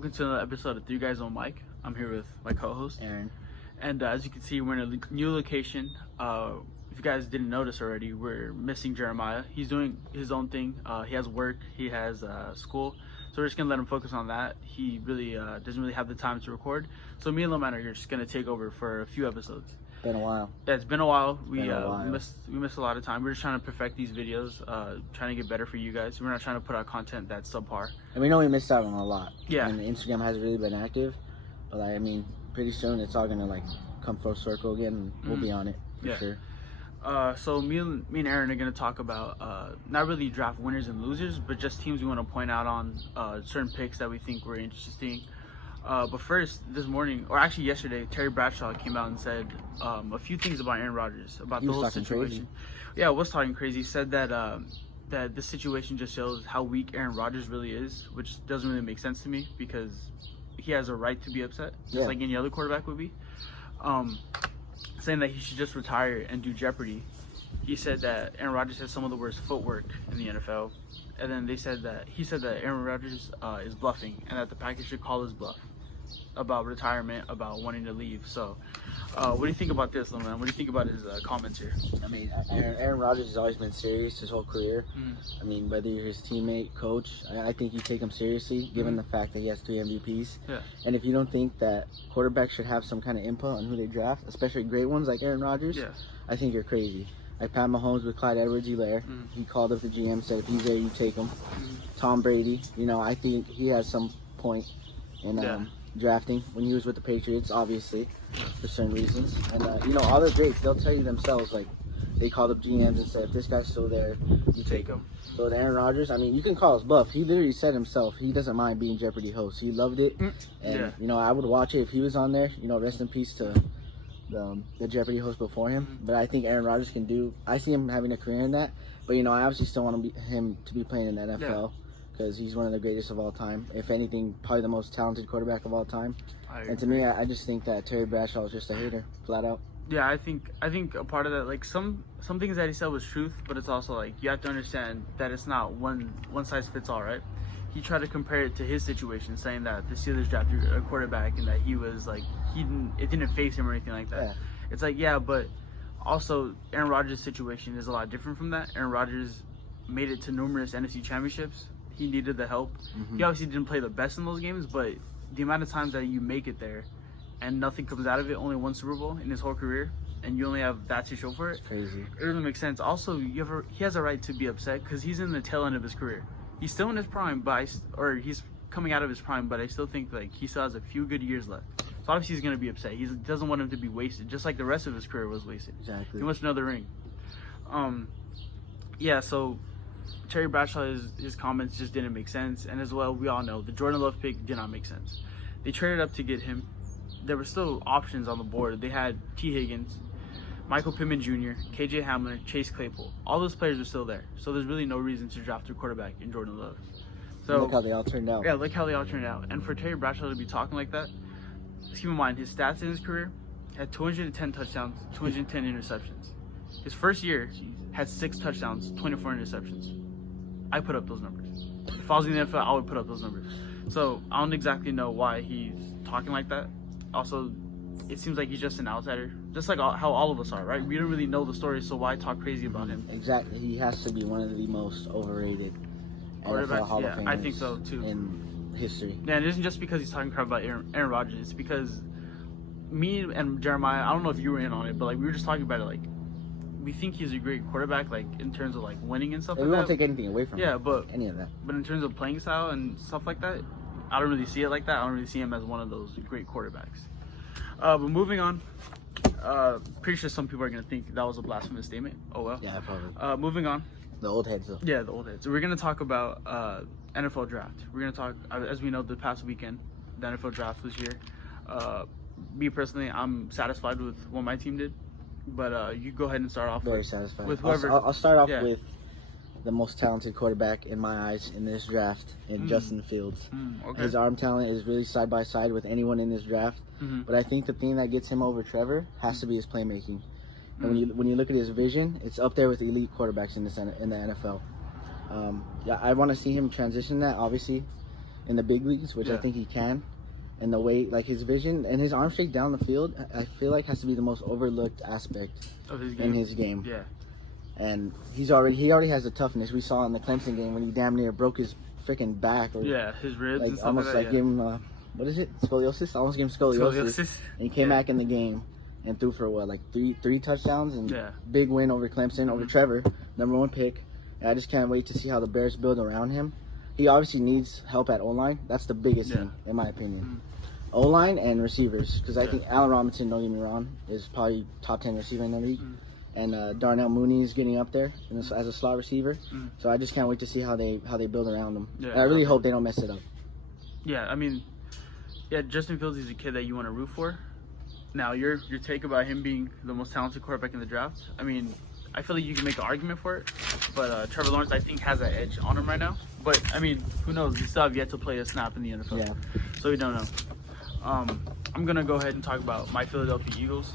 welcome to another episode of 3GUYS1MIC. I'm here with my co-host, Aaron. And as you can see, we're in a new location. If you guys didn't notice already, we're missing Jeremiah. He's doing his own thing. He has work, he has school, so we're just gonna let him focus on that. He really doesn't really have the time to record, so me and Loman are just gonna take over for a few episodes. Been a while. Yeah, it's been a while. We missed a lot of time. We're just trying to perfect these videos, trying to get better for you guys. We're not trying to put out content that's subpar. And we know we missed out on a lot. Yeah. And Instagram hasn't really been active, but I mean, pretty soon it's all gonna come full circle again, and we'll be on it for sure. So me and Aaron are gonna talk about not really draft winners and losers, but just teams we want to point out on certain picks that we think were interesting. But first, this morning, or actually yesterday, Terry Bradshaw came out and said a few things about Aaron Rodgers, about the whole situation. Crazy. Yeah, I was talking crazy. He said that that this situation just shows how weak Aaron Rodgers really is, which doesn't really make sense to me because he has a right to be upset, just like any other quarterback would be. Saying that he should just retire and do Jeopardy. He said that Aaron Rodgers has some of the worst footwork in the NFL. And then he said that Aaron Rodgers is bluffing and that the Packers should call his bluff about retirement, about wanting to leave. So, what do you think about this, man? What do you think about his comments here? I mean, Aaron Rodgers has always been serious his whole career. I mean, whether you're his teammate, coach, I think you take him seriously, given the fact that he has 3 MVPs. Yeah. And if you don't think that quarterbacks should have some kind of input on who they draft, especially great ones like Aaron Rodgers, I think you're crazy. Like Pat Mahomes with Clyde Edwards-Helaire, he called up the GM, said if he's there, you take him. Tom Brady, I think he has some point in drafting when he was with the Patriots, obviously, for certain reasons. And, all the greats, they'll tell you themselves, like, they called up GMs and said, if this guy's still there, you take him. So with Aaron Rodgers, I mean, you can call his bluff. He literally said himself, he doesn't mind being Jeopardy host. He loved it. And, I would watch it if he was on there. Rest in peace to the Jeopardy host before him. But I think Aaron Rodgers can do, I see him having a career in that. But, I obviously still want him to be playing in the NFL. Because he's one of the greatest of all time. If anything, probably the most talented quarterback of all time. And to me, I just think that Terry Bradshaw is just a hater, flat out. Yeah, I think a part of that, like some things that he said was truth, but it's also like you have to understand that it's not one size fits all, right? He tried to compare it to his situation, saying that the Steelers drafted a quarterback and that he was like it didn't face him or anything like that. It's like but also Aaron Rodgers' situation is a lot different from that. Aaron Rodgers made it to numerous NFC championships. He needed the help. He obviously didn't play the best in those games, but the amount of times that you make it there and nothing comes out of it, only one Super Bowl in his whole career, and you only have that to show for it. It's crazy. It doesn't make sense. Also, he has a right to be upset because he's in the tail end of his career. He's still in his prime, or he's coming out of his prime, but I still think like he still has a few good years left. So obviously he's going to be upset. He doesn't want him to be wasted, just like the rest of his career was wasted. Exactly. He wants another ring. So Terry Bradshaw, his comments just didn't make sense. And as well, we all know the Jordan Love pick did not make sense. They traded up to get him. There were still options on the board. They had T. Higgins, Michael Pittman Jr., KJ Hamler, Chase Claypool. All those players are still there. So there's really no reason to draft a quarterback in Jordan Love. So look how they all turned out. Yeah, look how they all turned out. And for Terry Bradshaw to be talking like that, keep in mind his stats in his career had 210 touchdowns, 210 interceptions. His first year had 6 touchdowns, 24 interceptions. I put up those numbers. If I was in the NFL, I would put up those numbers. So I don't exactly know why he's talking like that. Also, it seems like he's just an outsider, just like how all of us are, right? We don't really know the story, so why talk crazy about him? Exactly. He has to be one of the most overrated NFL Hall of Famers, I think so too, in history. Yeah, and it isn't just because he's talking crap about Aaron Rodgers. It's because me and Jeremiah, I don't know if you were in on it, but like we were just talking about it, like we think he's a great quarterback, like in terms of like winning and stuff like that. We won't take anything away from him. But any of that. But in terms of playing style and stuff like that, I don't really see it like that. I don't really see him as one of those great quarterbacks. But moving on, pretty sure some people are gonna think that was a blasphemous statement. Oh well. Yeah, probably. Moving on. The old heads, though. Yeah, the old heads. So we're gonna talk about NFL draft. We're gonna talk, as we know, the past weekend, the NFL draft was here. Me personally, I'm satisfied with what my team did. But you go ahead and start off. Very satisfied. With whoever. I'll start off with the most talented quarterback in my eyes in this draft, in Justin Fields. Okay. His arm talent is really side by side with anyone in this draft. But I think the thing that gets him over Trevor has to be his playmaking. And when you look at his vision, it's up there with elite quarterbacks in the NFL. I want to see him transition that. Obviously, in the big leagues, which I think he can. And the way, like his vision and his arm strength down the field, I feel like has to be the most overlooked aspect of his game. In his game. Yeah. And he already has the toughness. We saw in the Clemson game when he damn near broke his freaking back. Or, his ribs like, and stuff almost like that. Gave him, what is it? Scoliosis? I almost gave him scoliosis. And he came back in the game and threw for what, like three touchdowns and big win over Clemson, over Trevor, #1 pick. And I just can't wait to see how the Bears build around him. He obviously needs help at O-line. That's the biggest thing, in my opinion. O-line and receivers, because I think Allen Robinson, don't get me wrong, is probably top 10 receiver in the league. And Darnell Mooney is getting up there as a slot receiver. So I just can't wait to see how they build around him. And I really hope they don't mess it up. Yeah, I mean, Justin Fields is a kid that you want to root for. Now, your take about him being the most talented quarterback in the draft, I mean, I feel like you can make an argument for it. But Trevor Lawrence, I think, has that edge on him right now. But, I mean, who knows? We still have yet to play a snap in the NFL. Yeah. So we don't know. I'm going to go ahead and talk about my Philadelphia Eagles.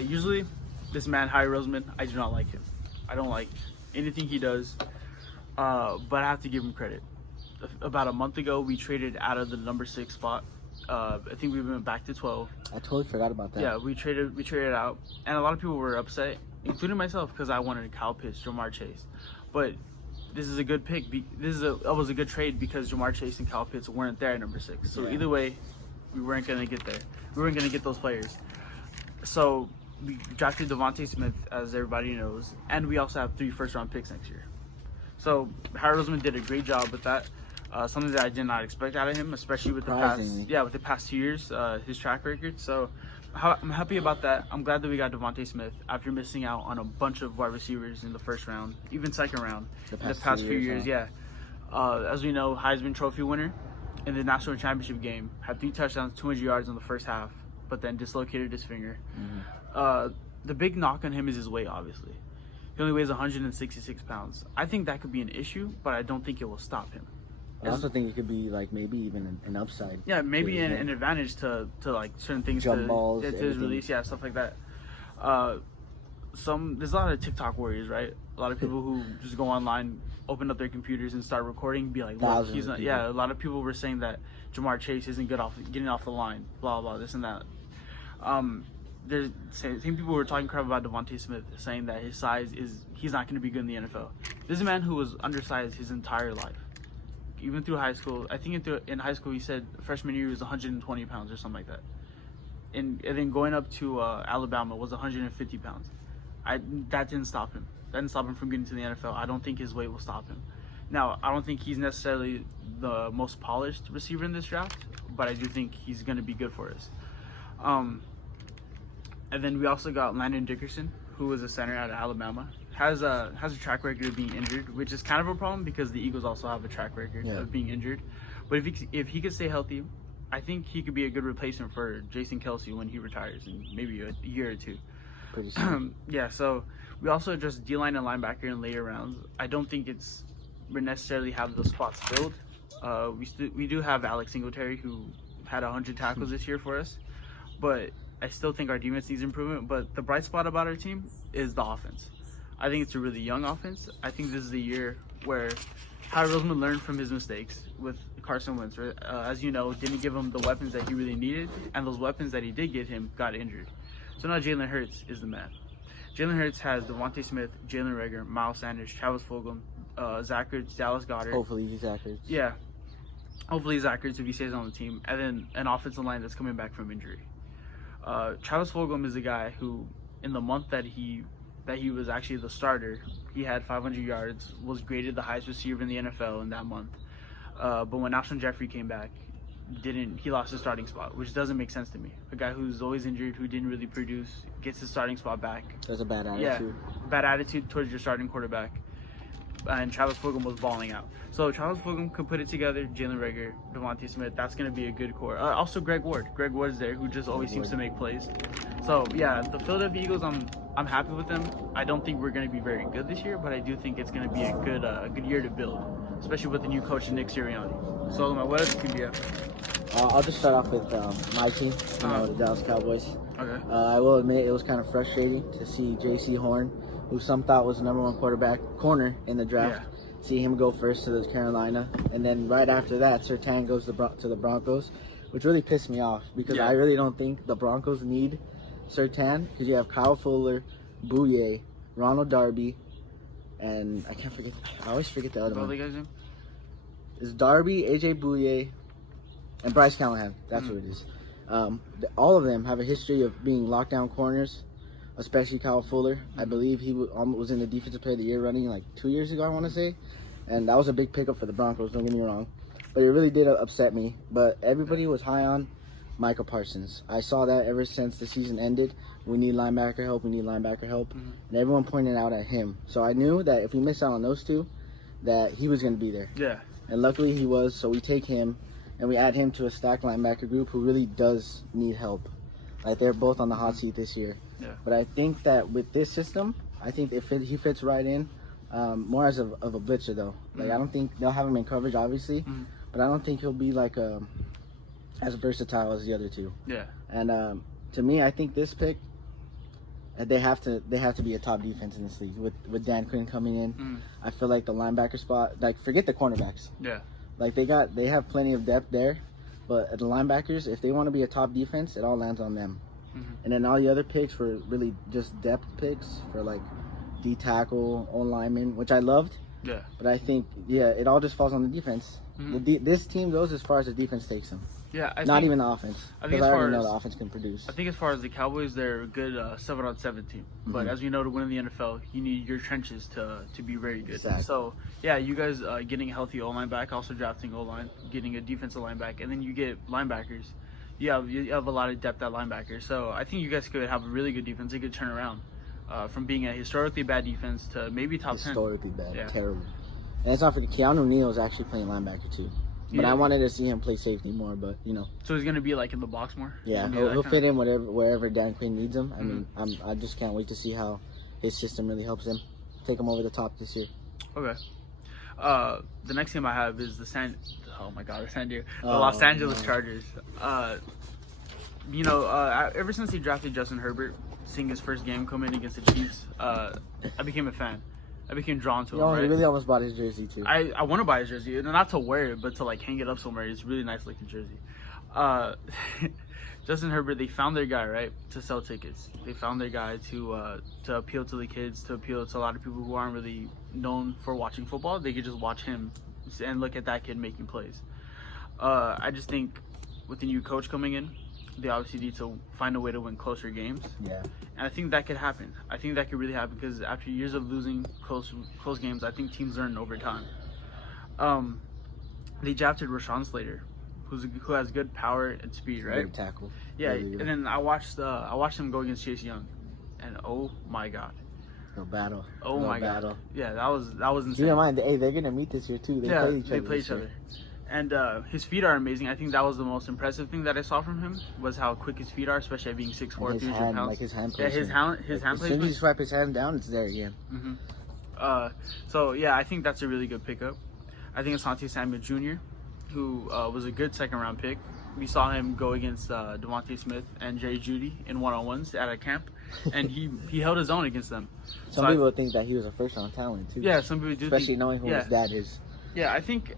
Usually, this man, Howie Roseman, I do not like him. I don't like anything he does. But I have to give him credit. About a month ago, we traded out of the number 6 spot. I think we went back to 12. I totally forgot about that. Yeah, we traded out. And a lot of people were upset, including myself, because I wanted Kyle Pitts, Jamar Chase. But this is a good pick. That was a good trade because Jamar Chase and Kyle Pitts weren't there at number 6. So either way, we weren't going to get there. We weren't going to get those players. So we drafted Devontae Smith, as everybody knows, and we also have 3 first-round picks next year. So Howie Roseman did a great job with that. Something that I did not expect out of him, especially with the past 2 years, his track record. So I'm happy about that. I'm glad that we got Devontae Smith after missing out on a bunch of wide receivers in the first round, even second round, the past few years. As we know, Heisman Trophy winner in the national championship game, had 3 touchdowns, 200 yards in the first half, but then dislocated his finger. The big knock on him is his weight, obviously. He only weighs 166 pounds. I think that could be an issue, but I don't think it will stop him. I also think it could be like maybe even an upside. Yeah, maybe an advantage to like certain things, jump balls, to his release, stuff like that. There's a lot of TikTok warriors, right? A lot of people who just go online, open up their computers and start recording, be like, look, he's not. Yeah, a lot of people were saying that Jamar Chase isn't good getting off the line, blah blah, this and that. There's same people were talking crap about Devontae Smith, saying that his size he's not going to be good in the NFL. This is a man who was undersized his entire life. Even through high school, I think in high school he said freshman year he was 120 pounds or something like that, and then going up to Alabama was 150 pounds. That didn't stop him. That didn't stop him from getting to the NFL. I don't think his weight will stop him. Now, I don't think he's necessarily the most polished receiver in this draft, but I do think he's going to be good for us. And then we also got Landon Dickerson, who was a center out of Alabama. Has a track record of being injured, which is kind of a problem because the Eagles also have a track record of being injured. But if he could stay healthy, I think he could be a good replacement for Jason Kelce when he retires in maybe a year or 2. Pretty soon. So we also addressed D-line and linebacker in later rounds. I don't think we necessarily have those spots filled. We do have Alex Singletary, who had 100 tackles this year for us, but I still think our defense needs improvement. But the bright spot about our team is the offense. I think it's a really young offense. I think this is the year where Howie Roseman learned from his mistakes with Carson Wentz. As you know, didn't give him the weapons that he really needed, and those weapons that he did get him got injured. So now Jalen Hurts is the man. Jalen Hurts has Devontae Smith, Jalen Reagor, Miles Sanders, Travis Fulgham, Zach Ertz, Dallas Goedert. Hopefully Zach Ertz. Yeah. Hopefully Zach Ertz if he stays on the team. And then an offensive line that's coming back from injury. Travis Fulgham is a guy who, in the month that he was actually the starter, he had 500 yards, was graded the highest receiver in the NFL in that month. But when Alshon Jeffrey came back, he lost his starting spot, which doesn't make sense to me. A guy who's always injured, who didn't really produce, gets his starting spot back. That's a bad attitude. Yeah, bad attitude towards your starting quarterback. And Travis Fulgham was balling out. So Travis Fulgham could put it together. Jalen Reagor, Devontae Smith, that's going to be a good core. Also Greg Ward. Greg Ward's there, who just always seems to make plays. So yeah, the Philadelphia Eagles, I'm happy with them. I don't think we're going to be very good this year, but I do think it's going to be a good year to build, especially with the new coach, Nick Sirianni. So what other team do you have? I'll just start off with my team, the Dallas Cowboys. Okay. I will admit it was kind of frustrating to see J.C. Horn who some thought was the #1 corner in the draft. Yeah. See him go first to the Carolina, and then right after that, Surtain goes to the Broncos, which really pissed me off because I really don't think the Broncos need Surtain because you have Kyle Fuller, Bouye, Ronald Darby, and I always forget the other one. What are the guys' name? It's Darby, AJ Bouye, and Bryce Callahan. That's what it is. All of them have a history of being lockdown corners, especially Kyle Fuller. I believe he was in the Defensive Player of the Year running like 2 years ago, I want to say. And that was a big pickup for the Broncos, don't get me wrong. But it really did upset me. But everybody was high on Micah Parsons. I saw that ever since the season ended. We need linebacker help. And everyone pointed out at him. So I knew that if we missed out on those two, that he was going to be there. Yeah. And luckily he was, so we take him. And we add him to a stacked linebacker group who really does need help. Like, they're both on the hot seat this year. Yeah. But I think that with this system, I think he fits right in. More as of a blitzer, though. Like, I don't think they'll have him in coverage, obviously. But I don't think he'll be, like, as versatile as the other two. Yeah. And to me, I think this pick, they have to be a top defense in this league. With Dan Quinn coming in, I feel like the linebacker spot, like, forget the cornerbacks. Yeah. Like, they have plenty of depth there, but the linebackers, if they want to be a top defense, it all lands on them. And then all the other picks were really just depth picks for, like, D tackle, O lineman, which I loved. Yeah. But I think, it all just falls on the defense. This team goes as far as the defense takes them. Yeah. Not even the offense. I think I already know the offense can produce. I think as far as the Cowboys, they're a good 7-on-7 team. But as we know, to win in the NFL, you need your trenches to be very good. Exactly. So, yeah, you guys getting a healthy O-line back, also drafting O-line, getting a defensive line back, and then you get linebackers. You have a lot of depth at linebacker. So I think you guys could have a really good defense. They could turn around from being a historically bad defense to maybe top 10. Historically bad. Terrible. And let's not forget, Keanu Neal is actually playing linebacker, too. But I wanted to see him play safety more, but, So he's going to be, like, in the box more? Yeah, he'll fit in wherever Dan Quinn needs him. I mean, I just can't wait to see how his system really helps him take him over the top this year. Okay. The next team I have is the Los Angeles Chargers. Ever since he drafted Justin Herbert, seeing his first game come in against the Chiefs, I became a fan. I became drawn to him. Right? He really almost bought his jersey too. I want to buy his jersey, not to wear it, but to like hang it up somewhere. It's a really nice looking jersey. Justin Herbert, they found their guy, right, to sell tickets. They found their guy to appeal to the kids, to appeal to a lot of people who aren't really known for watching football. They could just watch him and look at that kid making plays. I just think with the new coach coming in, they obviously need to find a way to win closer games. Yeah. And I think that could happen. I think that could really happen because after years of losing close games, I think teams learn over time. They drafted Rashawn Slater, who has good power and speed, right? Good tackle. Yeah, and then I watched him go against Chase Young, and oh my god. No battle. Oh my god. Yeah, that was insane. Keep in mind, they're gonna meet this year too. They play each other. And his feet are amazing. I think that was the most impressive thing that I saw from him was how quick his feet are, especially at being 6'4", 300 pounds. Like his hand placement. Yeah, his hand placement. As soon as you swipe his hand down, it's there again. So yeah, I think that's a really good pickup. I think Asante Samuel Jr., who was a good second-round pick. We saw him go against Devontae Smith and Jerry Jeudy in one-on-ones at a camp, and he held his own against them. Some people think that he was a first-round talent too. Yeah, some people do. Especially knowing who his dad is. Yeah,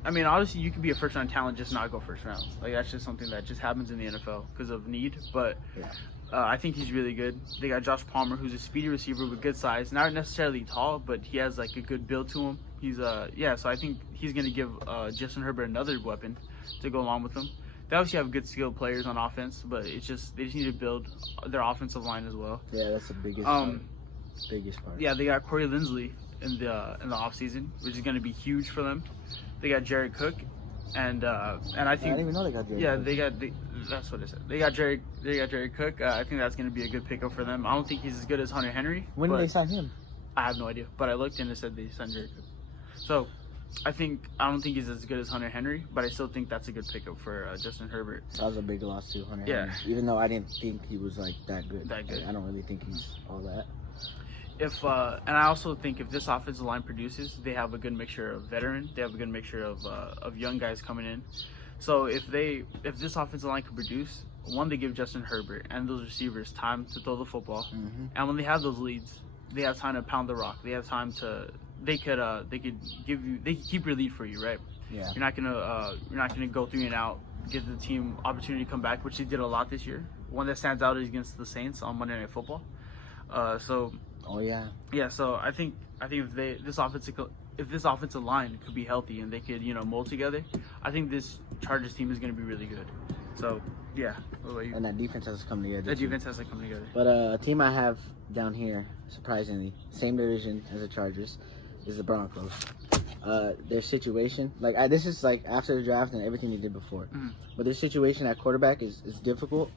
I mean, obviously you can be a first-round talent, just not go first round. Like, that's just something that just happens in the NFL because of need. But I think he's really good. They got Josh Palmer, who's a speedy receiver with good size. Not necessarily tall, but he has, like, a good build to him. He's, so I think he's going to give Justin Herbert another weapon to go along with him. They obviously have good skilled players on offense, but they just need to build their offensive line as well. Yeah, that's the biggest part. Biggest part. Yeah, they got Corey Linsley in the offseason, which is going to be huge for them. They got Jared Cook, and I think I didn't even know they got Jared Cook. That's what it said. They got Jared Cook. I think that's going to be a good pickup for them. I don't think he's as good as Hunter Henry. When did they sign him? I have no idea, but I looked and it said they signed Jared Cook. So I don't think he's as good as Hunter Henry, but I still think that's a good pickup for Justin Herbert. That was a big loss to Hunter Henry. Even though I didn't think he was like that good. I don't really think he's all that. And I also think if this offensive line produces, they have a good mixture of veteran. They have a good mixture of young guys coming in. So if this offensive line can produce, one, they give Justin Herbert and those receivers time to throw the football, and when they have those leads, they have time to pound the rock. They have time to. They could keep your lead for you, right? Yeah. You're not gonna go 3 and out, give the team opportunity to come back, which they did a lot this year. One that stands out is against the Saints on Monday Night Football. Oh yeah. Yeah. So I think if this offensive line could be healthy and they could mold together, I think this Chargers team is gonna be really good. So yeah. What about you? And that defense has to come together. That defense has to come together. But a team I have down here, surprisingly, same division as the Chargers, is the Broncos. Their situation, this is like after the draft and everything they did before. But their situation at quarterback is difficult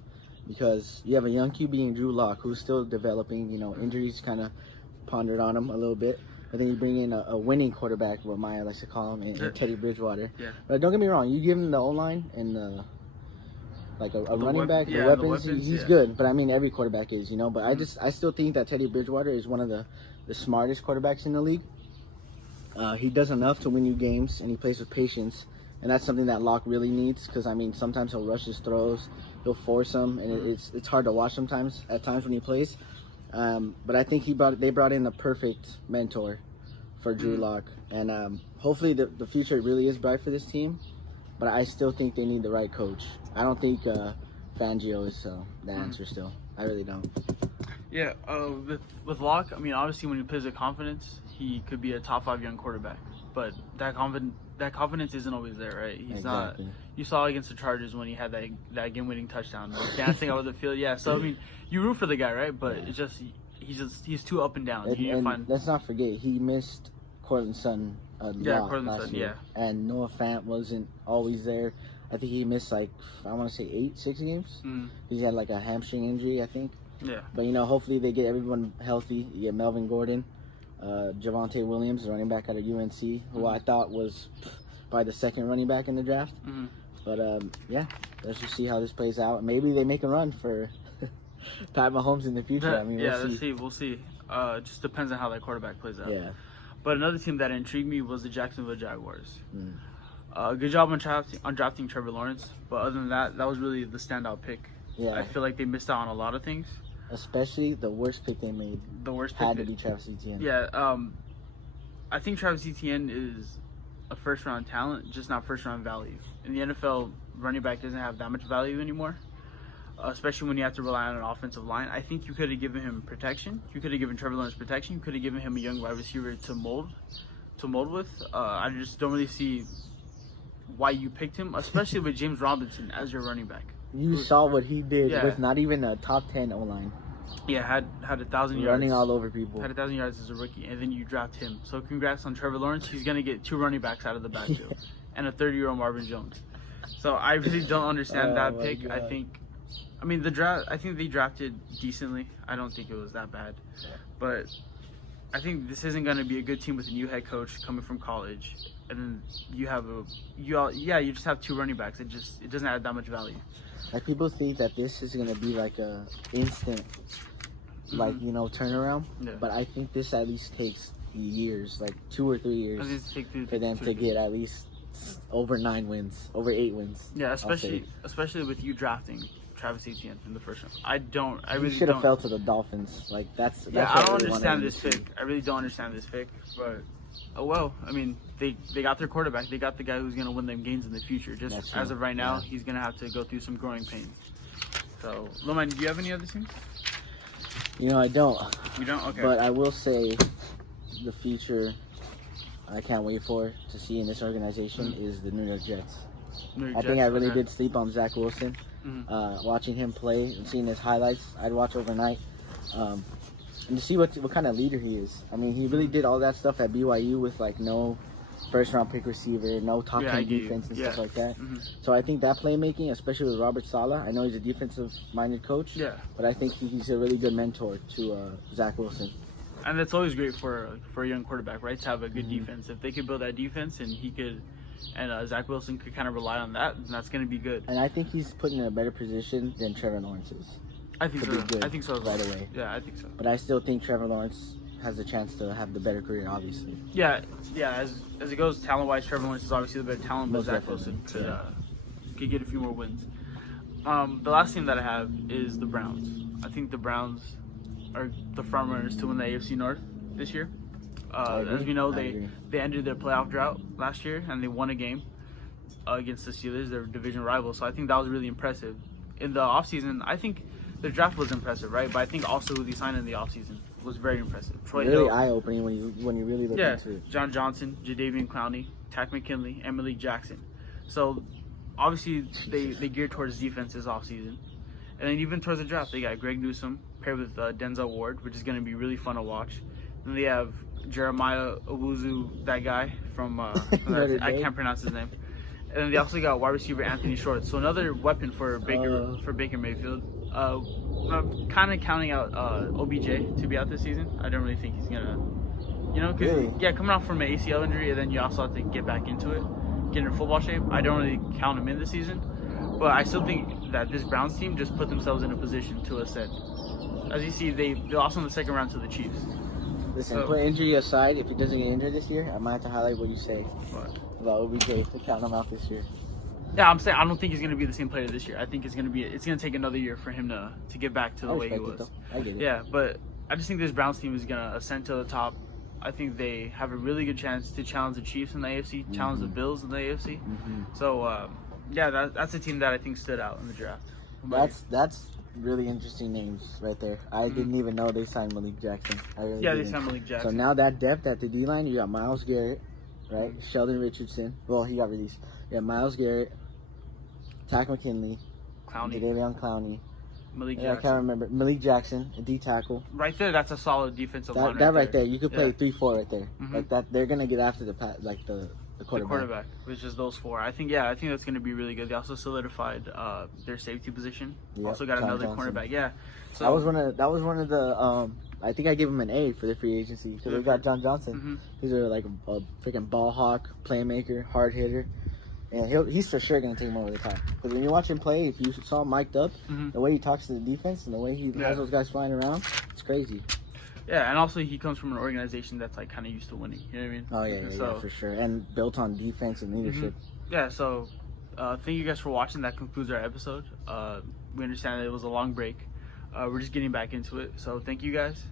because you have a young QB in Drew Lock who's still developing. Injuries kind of pondered on him a little bit. But then you bring in a winning quarterback, what Maya likes to call him, and Teddy Bridgewater. Yeah. But don't get me wrong, you give him the O-line and a running back, the weapons, he's good. But I mean, every quarterback is, But I still think that Teddy Bridgewater is one of the smartest quarterbacks in the league. He does enough to win you games, and he plays with patience. And that's something that Locke really needs because, sometimes he'll rush his throws, he'll force them, and it's hard to watch at times when he plays. But I think they brought in the perfect mentor for Drew Lock. And hopefully the future really is bright for this team. But I still think they need the right coach. I don't think Fangio is the answer still. I really don't. Yeah, with Locke, obviously when he plays with confidence, he could be a top 5 young quarterback. But that confidence isn't always there, right? He's not. You saw against the Chargers when he had that game-winning touchdown, dancing over the field. Yeah, so you root for the guy, right? But it's just he's too up and down. And let's not forget he missed Cortland Sutton last year. Yeah. And Noah Fant wasn't always there. I think he missed 6 games. He had a hamstring injury, I think. Yeah. But hopefully they get everyone healthy. You get Melvin Gordon, Javonte Williams, running back out of UNC, who I thought was probably the second running back in the draft. But yeah, let's just see how this plays out. Maybe they make a run for Pat Mahomes in the future. We'll see. It just depends on how that quarterback plays out. Yeah. But another team that intrigued me was the Jacksonville Jaguars. Good job on drafting Trevor Lawrence, but other than that, that was really the standout pick. Yeah. I feel like they missed out on a lot of things. Especially the worst pick they made. The worst had pick to be Travis Etienne. Yeah. I think Travis Etienne is a first-round talent, just not first-round value. In the NFL, running back doesn't have that much value anymore, especially when you have to rely on an offensive line. I think you could have given him protection. You could have given Trevor Lawrence protection. You could have given him a young wide receiver to mold with. I just don't really see why you picked him, especially with James Robinson as your running back. You saw what he did with not even a top 10 O-line. Yeah, had 1,000 yards. Running all over people. Had 1,000 yards as a rookie, and then you draft him. So congrats on Trevor Lawrence. He's going to get 2 running backs out of the backfield and a 30-year-old Marvin Jones. So I really don't understand that pick. God. I think they drafted decently. I don't think it was that bad. But I think this isn't going to be a good team with a new head coach coming from college. And then you just have 2 running backs. It doesn't add that much value. People think that this is gonna be a instant, turnaround. Yeah. But I think this at least takes years, 2 or 3 years, for them to get at least over 9 wins, over 8 wins. Yeah, especially with you drafting Travis Etienne in the first round. I really should have fell to the Dolphins. That's I don't understand this pick. I really don't understand this pick, but. Oh well, they got their quarterback. They got the guy who's going to win them games in the future. Just as of right now, he's going to have to go through some growing pains. So, Loman, do you have any other teams? I don't. You don't? Okay. But I will say the future I can't wait to see in this organization is the New York Jets. I think I really did sleep on Zach Wilson. Watching him play and seeing his highlights, I'd watch overnight. And to see what kind of leader he is. He really did all that stuff at BYU with no first-round pick receiver, no top 10 defense and stuff like that. So I think that playmaking, especially with Robert Saleh, I know he's a defensive-minded coach, but I think he's a really good mentor to Zach Wilson. And that's always great for a young quarterback, right? To have a good defense. If they could build that defense and Zach Wilson could kind of rely on that, then that's going to be good. And I think he's put in a better position than Trevor Lawrence is. I think so. I think so right away. Yeah, I think so. But I still think Trevor Lawrence has a chance to have the better career, obviously. Yeah. As it goes talent-wise, Trevor Lawrence is obviously the better talent, but Zach Wilson could get a few more wins. The last team that I have is the Browns. I think the Browns are the front runners to win the AFC North this year. As we know, they ended their playoff drought last year and they won a game against the Steelers, their division rival. So I think that was really impressive. In the offseason, I think the draft was impressive, right? But I think also who they signed in the offseason was very impressive. Troy really eye-opening when you really look into it. John Johnson, Jadeveon Clowney, Takk McKinley, and Malik Jackson. So obviously they geared towards defense this offseason. And then even towards the draft, they got Greg Newsome paired with Denzel Ward, which is going to be really fun to watch. And they have Jeremiah Owuzu, that guy from I can't pronounce his name. And then they also got wide receiver Anthony Short. So another weapon for Baker Mayfield. I'm kind of counting out OBJ to be out this season. I don't really think he's gonna, because coming off from an ACL injury, and then you also have to get back into it, get in football shape. I don't really count him in this season, but I still think that this Browns team just put themselves in a position to ascend. As you see, they lost in the second round to the Chiefs. Listen, put injury aside, if he doesn't get injured this year, I might have to highlight what you say about OBJ to count him out this year. Yeah, I'm saying I don't think he's going to be the same player this year. I think it's going to take another year for him to get back to the way he was. I get it. Yeah, but I just think this Browns team is going to ascend to the top. I think they have a really good chance to challenge the Chiefs in the AFC, challenge the Bills in the AFC. So, that's a team that I think stood out in the draft. That's really interesting names right there. I didn't even know they signed Malik Jackson. They signed Malik Jackson. So now that depth at the D-line, you got Myles Garrett, right? Sheldon Richardson. Well, he got released. Yeah, Myles Garrett, Takk McKinley, Jadeveon Clowney, Malik Jackson. I can't remember. Malik Jackson, a D tackle. Right there, that's a solid defensive line. That right there, you could play 3-4 right there. Like that, they're gonna get after the quarterback. Which is those four. I think that's gonna be really good. They also solidified their safety position. Yep, also got another cornerback. Yeah. So that was one of the. I think I gave him an A for the free agency because they got John Johnson. He's like a freaking ball hawk, playmaker, hard hitter. And he's for sure going to take him over the top. Because when you watch him play, if you saw him mic'd up, the way he talks to the defense and the way he has those guys flying around, it's crazy. Yeah, and also he comes from an organization that's like kind of used to winning. You know what I mean? Oh, yeah, for sure. And built on defense and leadership. Yeah, so thank you guys for watching. That concludes our episode. We understand that it was a long break. We're just getting back into it. So thank you guys.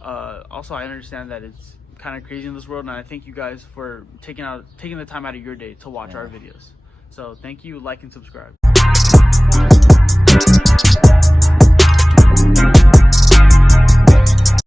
Also, I understand that it's kind of crazy in this world, and I thank you guys for taking the time out of your day to watch our videos. So thank you, like and subscribe.